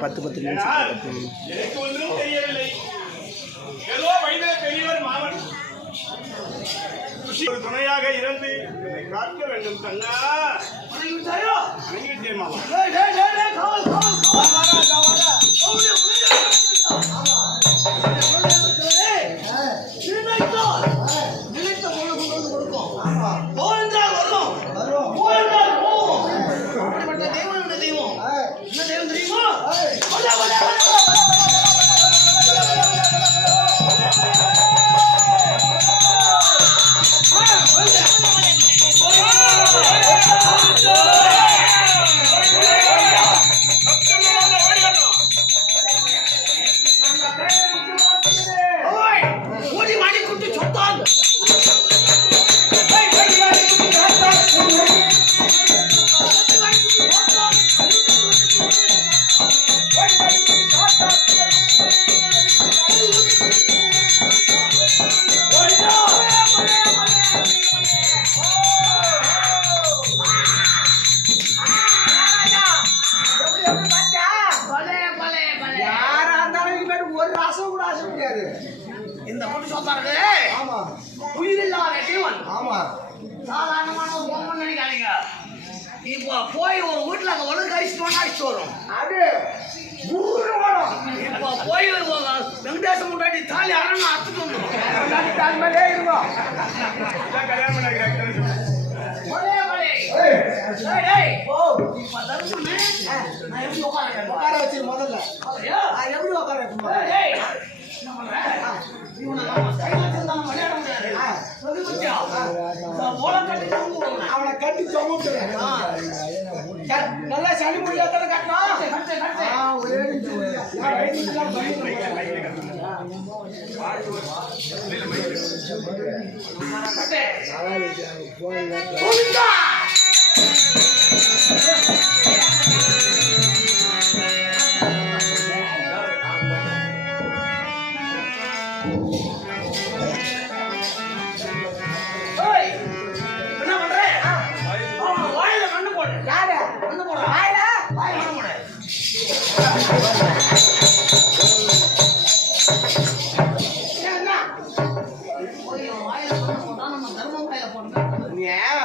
பத்து பத்து நிமிஷம் பத்து நிமிஷம். எனக்கு ஒன்றும் தெரியவில்லை ஏதோ வயதில பெரியவர் மாமன் ருஷி ஒரு துணையாக இருந்து என்னை காக்க வேண்டும் கண்ணா வணங்கிவிட்டேன் மாமா சாதாரணமான ஒரு பொம்மன் நினைக்காதீங்க. இப்போ போய் ஒரு வீட்டுல அங்க ஒழுங்கு அழிச்சிட்டு வந்தா அழிச்சிட்டு வரும். அது ஊரு இப்போ போய் வெங்கடேசன் முன்னாடி தாலி அத்துட்டு வந்துடும் கால் மேலே இருக்கும் கல்யாணம் பண்ணாங்க ஒரே வழி. ஏய், ஏய், ஏய். இப்ப தர்மனே, நான் எப்படி உட்காருறேன்? உட்கார வச்சிரு முதல்ல. நல்லா சளி முடியாத கட்டணும் ஒரே நிமிஷம் கோவிந்தா!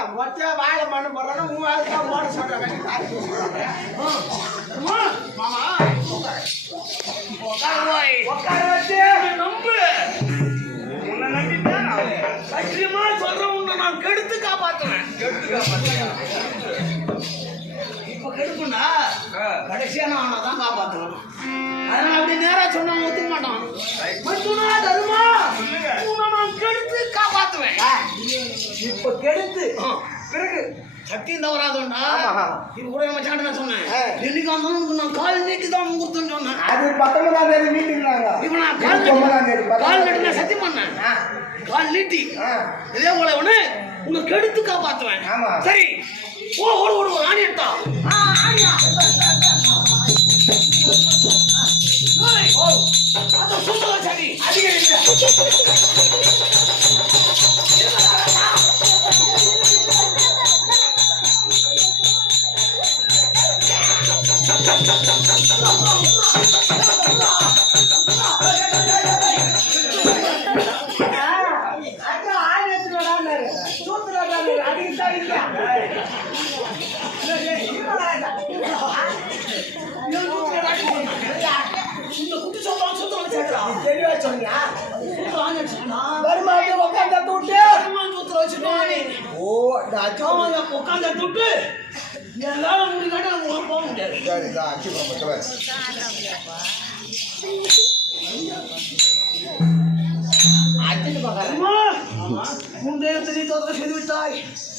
நீ மொத்த வாயில மண்ணு போடுறேன்னா உன் வாயில தான் போட சொல்ற கட்டி காட்டி சொல்றேன். தர்மா, மாமா, உட்காரு. வச்சு. நம்பு. உன்னை நம்பித்தான் சத்தியமா சொல்றேன் உன்னை நான் கெடுத்து காப்பாத்துவேன். இப்ப கெடுப்புண்டா கடைசியா நான் அவனை தான் காப்பாத்துவேன் அதனால அப்படி நேரா சொன்னா ஒத்துக்க மாட்டான். மச்சுனா தருமா. உன்னை நான் கெடுத்து காப்பாத்துவேன். இப்ப கெடுத்து. பிறகு சத்தியம் தவறாதுண்டா. இது கூட நான் சொன்னேன். வந்தாலும் உனக்கு நான் கால் நீட்டி தான் முகூர்த்தம் சொன்னேன். அது பத்தொன்பதாம் தேதி மீட்டிங்கிறாங்க இப்ப நான் கால் நீட்டி கால் நீட்டி நான் சத்தியம் பண்ணேன். ஆ. கால் நீட்டி. இதே போல ஒண்ணு உன்னை கெடுத்து காப்பாத்துவேன். ஆமா. சரி. ஓ ஓடு ஓடு ஒரு ஆணி எடுத்தா. ஆ, ஆணியா? ஏய், ஓ, அத சுத்தல சரி அதிகம் அக்கா, உட்காந்து துட்டு எல்லாரும் முடிக்காட்டி நம்ம போக முடியாது சரி, இந்த அச்சு பொம்மை, தோற்ற செய்து விட்டாய்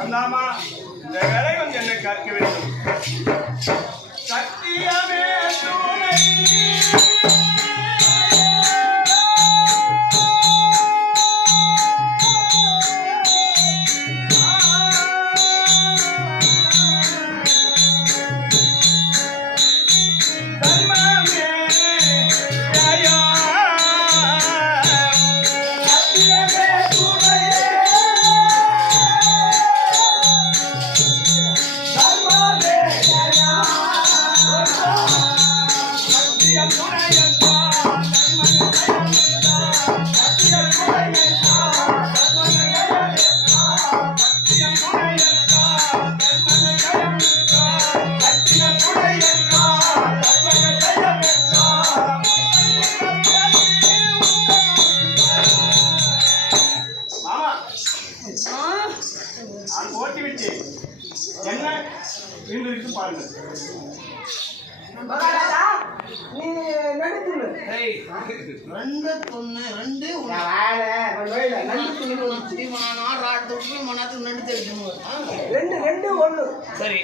அண்ணாமா இந்த வேலை கொஞ்சம் என்ன கற்க வேண்டும். சத்தியமே துணை மாமா ஆடுற ஆட்டத்துக்கு போய் மணி நேரத்துக்கு நண்டு. ஆ, ரெண்டு ரெண்டு ஒண்ணு சரி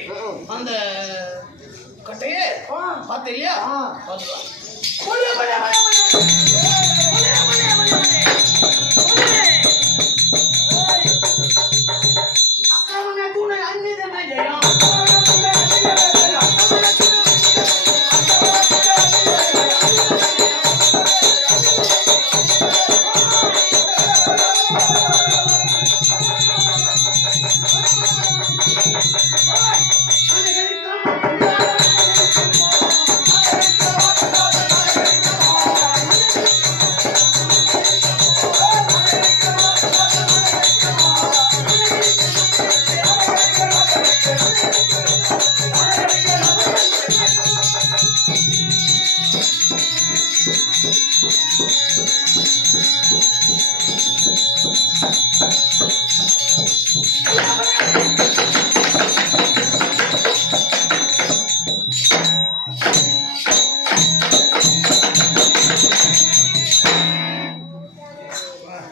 அந்த கட்டையே பார்த்து இல்லையா. பார்த்துக்கலாம் ஜெயம்.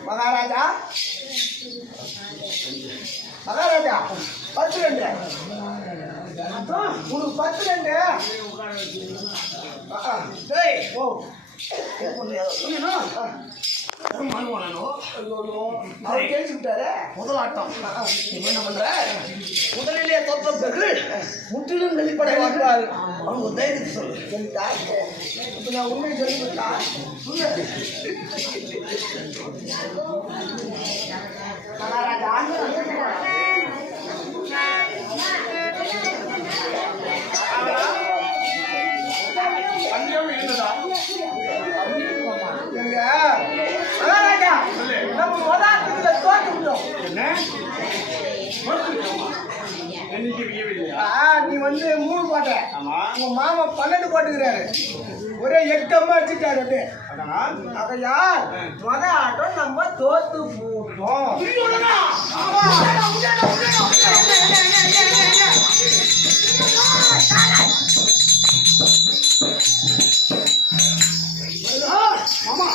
மகாராஜா? மகாராஜா பத்து ரெண்டு. உனக்கு பத்து ரெண்டு. ஓ சொன்னீங்கன்னா என்ன பண்ற? முதலிலே தோற்ற பிறகு முற்றிலும் வெளிப்படைவார்கள் அவங்க தைரியத்தை சொல்லு. இப்போ நான் உண்மை சொல்லிவிட்டா மகாராஜா இருந்ததா? நீ வந்து மூணு போட்ட. ஆமா. உங்க மாமா பன்னெண்டு போட்டுக்கிறாரு. ஒரே அம்மா வச்சுட்டாரு அதனால் அதையா மொத ஆட்டம் நம்ம தோத்து போட்டோம். மாமா.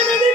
எனது